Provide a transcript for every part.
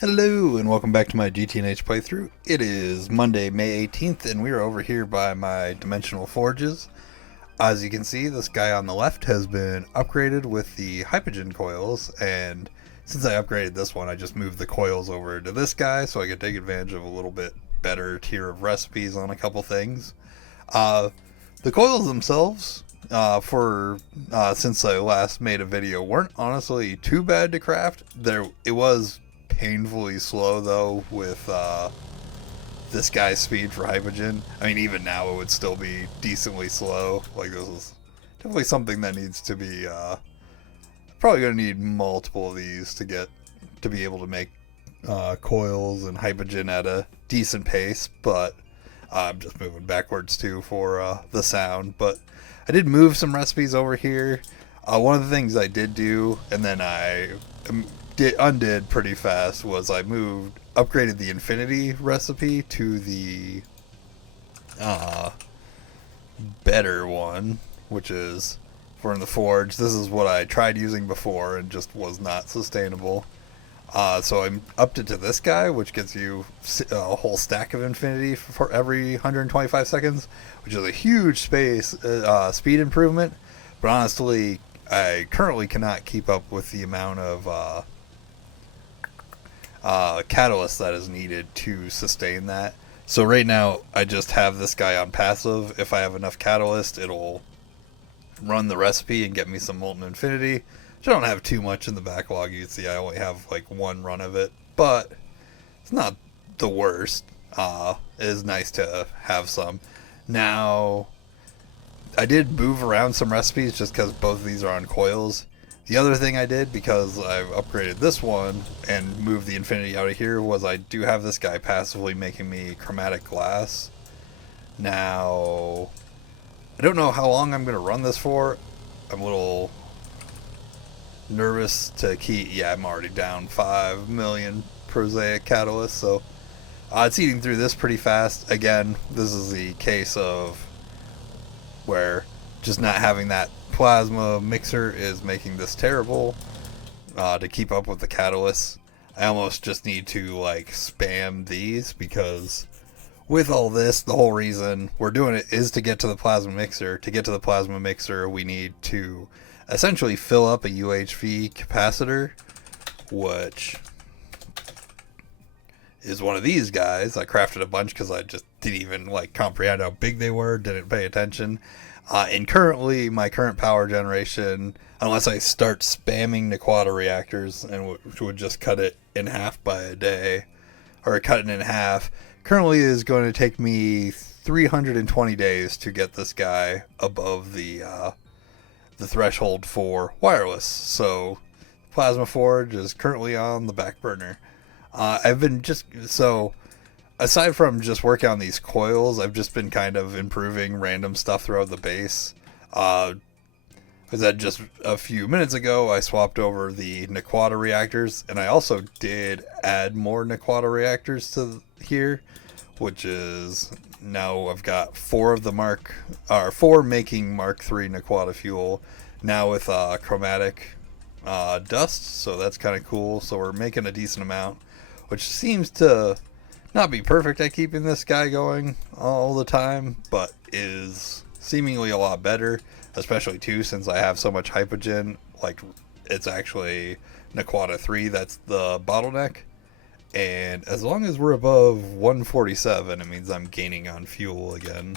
Hello and welcome back to my GTNH playthrough. It is Monday, May 18th, and we are over here by my dimensional forges. As you can see, this guy on the left has been upgraded with the Hypogen Coils, and since I upgraded this one, I just moved the coils over to this guy so I could take advantage of a little bit better tier of recipes on a couple things. The coils themselves, since I last made a video, weren't honestly too bad to craft. It was painfully slow though with this guy's speed for Hypogen. I mean, even now it would still be decently slow. Like, this is definitely something that needs to be probably gonna need multiple of these to be able to make coils and Hypogen at a decent pace. But I'm just moving backwards too for the sound. But I did move some recipes over here. One of the things I did do, and then I undid pretty fast, was I upgraded the infinity recipe to the better one, which is for in the forge. This is what I tried using before and just was not sustainable. So I upped it to this guy, which gets you a whole stack of infinity for every 125 seconds, which is a huge speed improvement. But honestly, I currently cannot keep up with the amount of catalyst that is needed to sustain that. So right now I just have this guy on passive. If I have enough catalyst, it'll run the recipe and get me some molten infinity, which I don't have too much in the backlog. You can see I only have like one run of it, but it's not the worst. It is nice to have some. Now, I did move around some recipes just because both of these are on coils. The other thing I did, because I've upgraded this one and moved the infinity out of here, was I do have this guy passively making me chromatic glass. Now, I don't know how long I'm going to run this for. I'm a little nervous to keep... Yeah, I'm already down 5 million prosaic catalyst, so it's eating through this pretty fast. Again, this is the case of where just not having that plasma mixer is making this terrible to keep up with the catalysts. I almost just need to like spam these, because with all this, the whole reason we're doing it is to get to the plasma mixer. To get to the plasma mixer, we need to essentially fill up a UHV capacitor, which is one of these guys. I crafted a bunch because I just didn't even like comprehend how big they were, didn't pay attention. And currently, my current power generation, unless I start spamming Nequata reactors, and which would just cut it in half by a day, or cut it in half, currently is going to take me 320 days to get this guy above the threshold for wireless. So, Plasma Forge is currently on the back burner. Aside from just working on these coils, I've just been kind of improving random stuff throughout the base. Just a few minutes ago, I swapped over the Nequata reactors, and I also did add more Nequata reactors to here, which is now I've got four making Mark III Nequata fuel now with chromatic dust, so that's kind of cool. So we're making a decent amount, which seems to not be perfect at keeping this guy going all the time, but is seemingly a lot better, especially too since I have so much Hypogen. Like, it's actually Nequata 3 that's the bottleneck, and as long as we're above 147, it means I'm gaining on fuel again.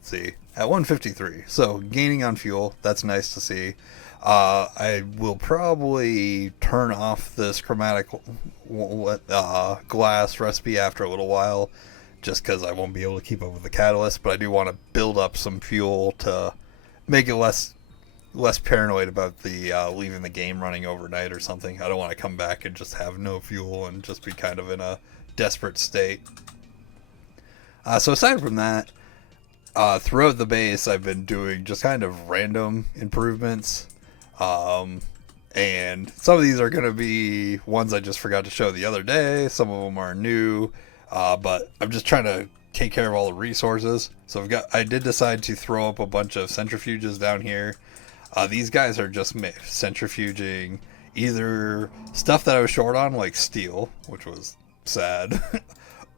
Let's see, at 153, so gaining on fuel, that's nice to see. I will probably turn off this chromatic glass recipe after a little while, just because I won't be able to keep up with the catalyst, but I do want to build up some fuel to make it less paranoid about the leaving the game running overnight or something. I don't want to come back and just have no fuel and just be kind of in a desperate state. So aside from that, throughout the base, I've been doing just kind of random improvements. And some of these are going to be ones I just forgot to show the other day. Some of them are new, but I'm just trying to take care of all the resources. So I did decide to throw up a bunch of centrifuges down here. These guys are just centrifuging either stuff that I was short on, like steel, which was sad,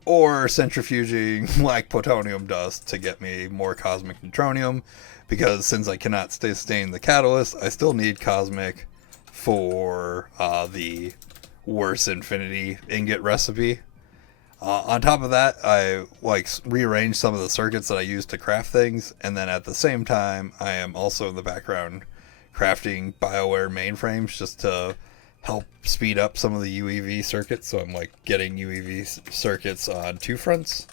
or centrifuging like plutonium dust to get me more cosmic neutronium, because since I cannot sustain the catalyst, I still need cosmic for the worse infinity ingot recipe. On top of that, I rearranged some of the circuits that I use to craft things, and then at the same time, I am also in the background crafting BioWare mainframes just to help speed up some of the UEV circuits. So I'm getting UEV circuits on two fronts.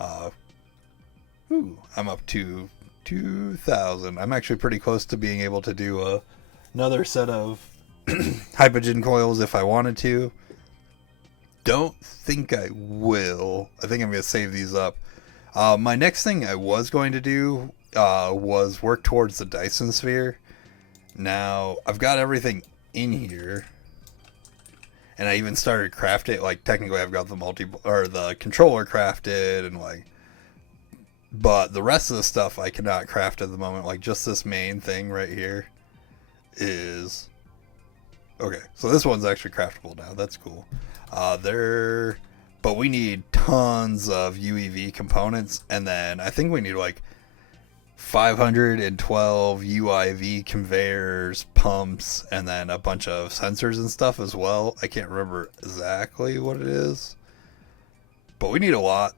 I'm up to 2,000. I'm actually pretty close to being able to do another set of Hypogen Coils if I wanted to. Don't think I will. I think I'm going to save these up. My next thing I was going to do was work towards the Dyson Sphere. Now, I've got everything in here. And I even started crafting, technically I've got the controller crafted and but the rest of the stuff I cannot craft at the moment. Just this main thing right here is okay. So this one's actually craftable now. That's cool. But we need tons of UEV components, and then I think we need 512 UIV conveyors, pumps, and then a bunch of sensors and stuff as well. I can't remember exactly what it is, but we need a lot.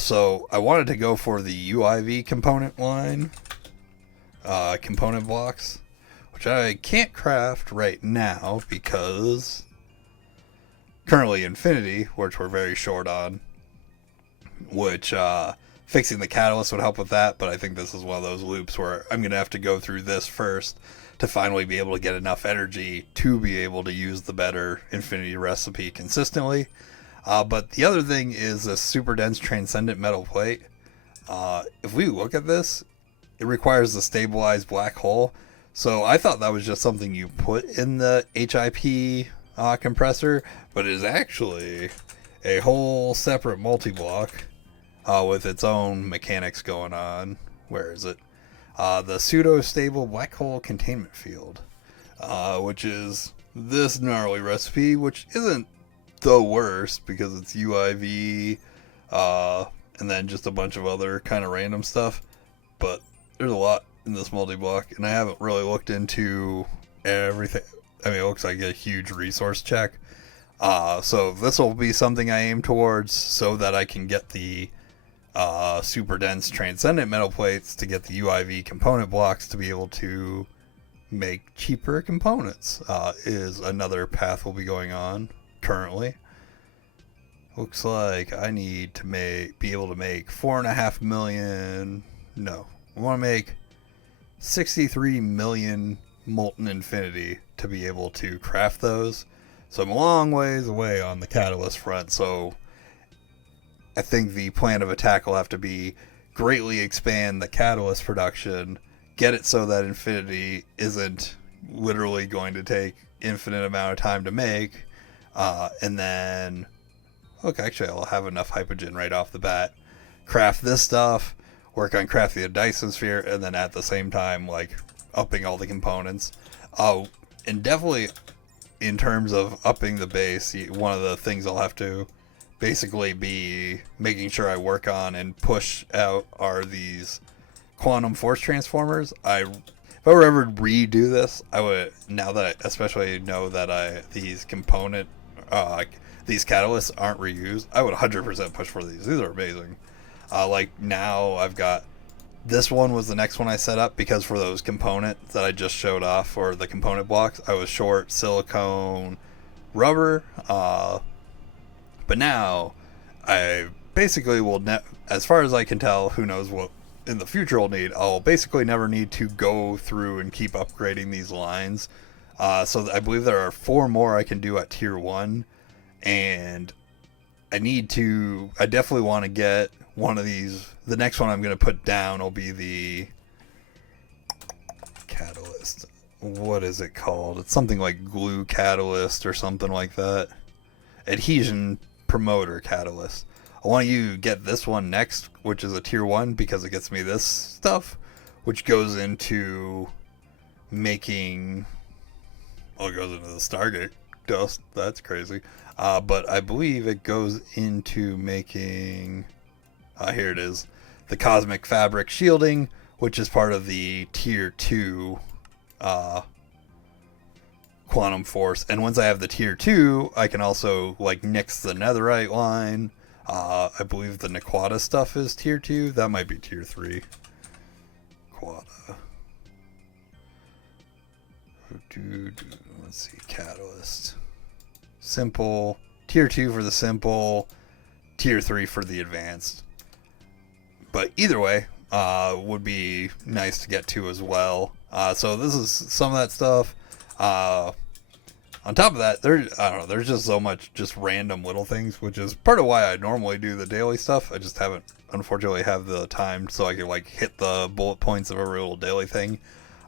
So I wanted to go for the UIV component line, component blocks, which I can't craft right now because currently Infinity, which we're very short on, which fixing the catalyst would help with that, but I think this is one of those loops where I'm going to have to go through this first to finally be able to get enough energy to be able to use the better Infinity recipe consistently. But the other thing is a super dense transcendent metal plate. If we look at this, it requires a stabilized black hole. So I thought that was just something you put in the HIP compressor, but it is actually a whole separate multi-block with its own mechanics going on. Where is it? The pseudo-stable black hole containment field, which is this gnarly recipe, which isn't the worst because it's UIV and then just a bunch of other kind of random stuff, but there's a lot in this multi-block, and I haven't really looked into everything. I mean, it looks like a huge resource check. So this will be something I aim towards so that I can get the super dense transcendent metal plates to get the UIV component blocks to be able to make cheaper components is another path we'll be going on currently. Looks like I need to be able to make 4.5 million. No, we want to make 63 million molten infinity to be able to craft those. So I'm a long ways away on the catalyst front. So I think the plan of attack will have to be greatly expand the catalyst production, get it so that infinity isn't literally going to take infinite amount of time to make, and then look, actually I'll have enough hypogen right off the bat, craft this stuff, work on crafting the Dyson Sphere, and then at the same time upping all the components. And definitely in terms of upping the base, one of the things I'll have to basically be making sure I work on and push out are these quantum force transformers. If I were ever redo this, I would, now that I especially know that these catalysts aren't reused, I would 100% push for these. These are amazing. Now I've got, this one was the next one I set up because for those components that I just showed off for the component blocks, I was short silicone rubber, but now I basically will, as far as I can tell, who knows what in the future I'll need, I'll basically never need to go through and keep upgrading these lines. So I believe there are 4 more I can do at tier 1, and I definitely want to get one of these. The next one I'm going to put down will be the catalyst. What is it called? It's something like glue catalyst or something like that. Adhesion promoter catalyst. I want you to get this one next, which is a tier 1, because it gets me this stuff, which goes into making Well, it goes into the Stargate dust. That's crazy. But I believe it goes into making. Here it is. The cosmic fabric shielding, which is part of the tier 2 quantum force. And once I have the tier 2, I can also like nix the netherite line. I believe the Naquata stuff is tier 2. That might be tier 3. Quata. Let's see. Catalyst. Simple. Tier 2 for the simple. Tier 3 for the advanced. But either way, would be nice to get to as well. So this is some of that stuff. On top of that, there's just so much just random little things, which is part of why I normally do the daily stuff. I just haven't, unfortunately, have the time so I can like hit the bullet points of every little daily thing.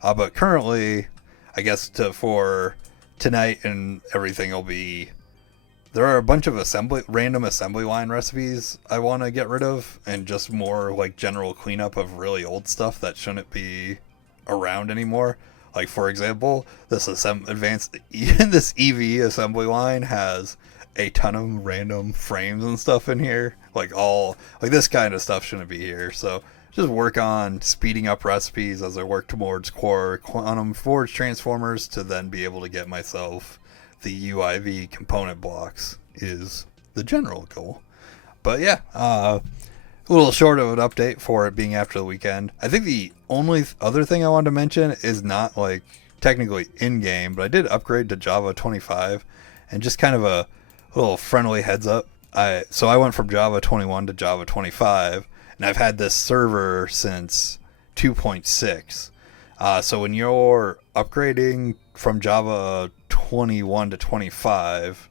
But currently, I guess for tonight and everything will be, there are a bunch of random assembly line recipes I want to get rid of, and just more like general cleanup of really old stuff that shouldn't be around anymore. Like, for example, this this EV assembly line has a ton of random frames and stuff in here. Like this kind of stuff shouldn't be here. So just work on speeding up recipes as I work towards core quantum forge transformers to then be able to get myself the UIV component blocks is the general goal. But yeah, a little short of an update for it being after the weekend. I think the only other thing I wanted to mention is not like technically in game, but I did upgrade to Java 25, and just kind of a little friendly heads up. I went from Java 21 to Java 25, and I've had this server since 2.6. So when you're upgrading from Java 21 to 25,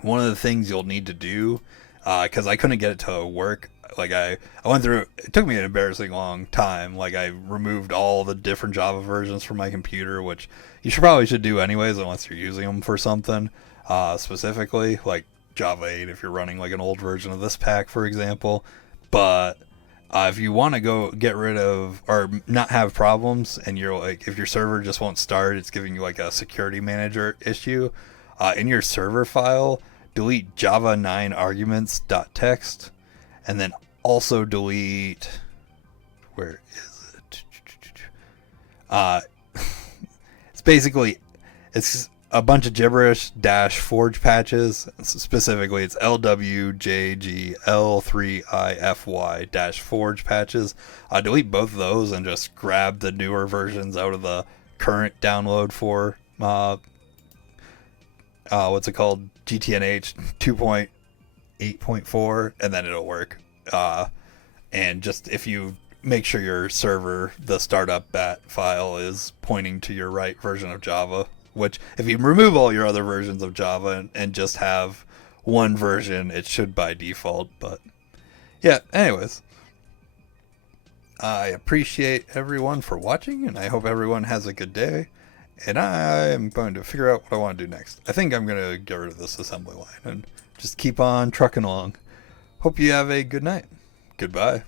one of the things you'll need to do, because I couldn't get it to work, like I went through, it took me an embarrassing long time. Like I removed all the different Java versions from my computer, which you probably should do anyways unless you're using them for something specifically, like Java 8 if you're running like an old version of this pack, for example. But if you want to go get rid of or not have problems, and you're like, if your server just won't start, it's giving you like a security manager issue, in your server file, delete java 9 arguments.txt, and then also delete, where is it? It's a bunch of gibberish dash forge patches. Specifically, it's LWJGL3IFY dash forge patches. Delete both of those and just grab the newer versions out of the current download for what's it called? GTNH 2.8.4, and then it'll work. And just if you make sure your server, the startup bat file, is pointing to your right version of Java, which if you remove all your other versions of Java and just have one version, it should by default. But yeah, anyways, I appreciate everyone for watching, and I hope everyone has a good day. And I am going to figure out what I want to do next. I think I'm going to get rid of this assembly line and just keep on trucking along. Hope you have a good night. Goodbye.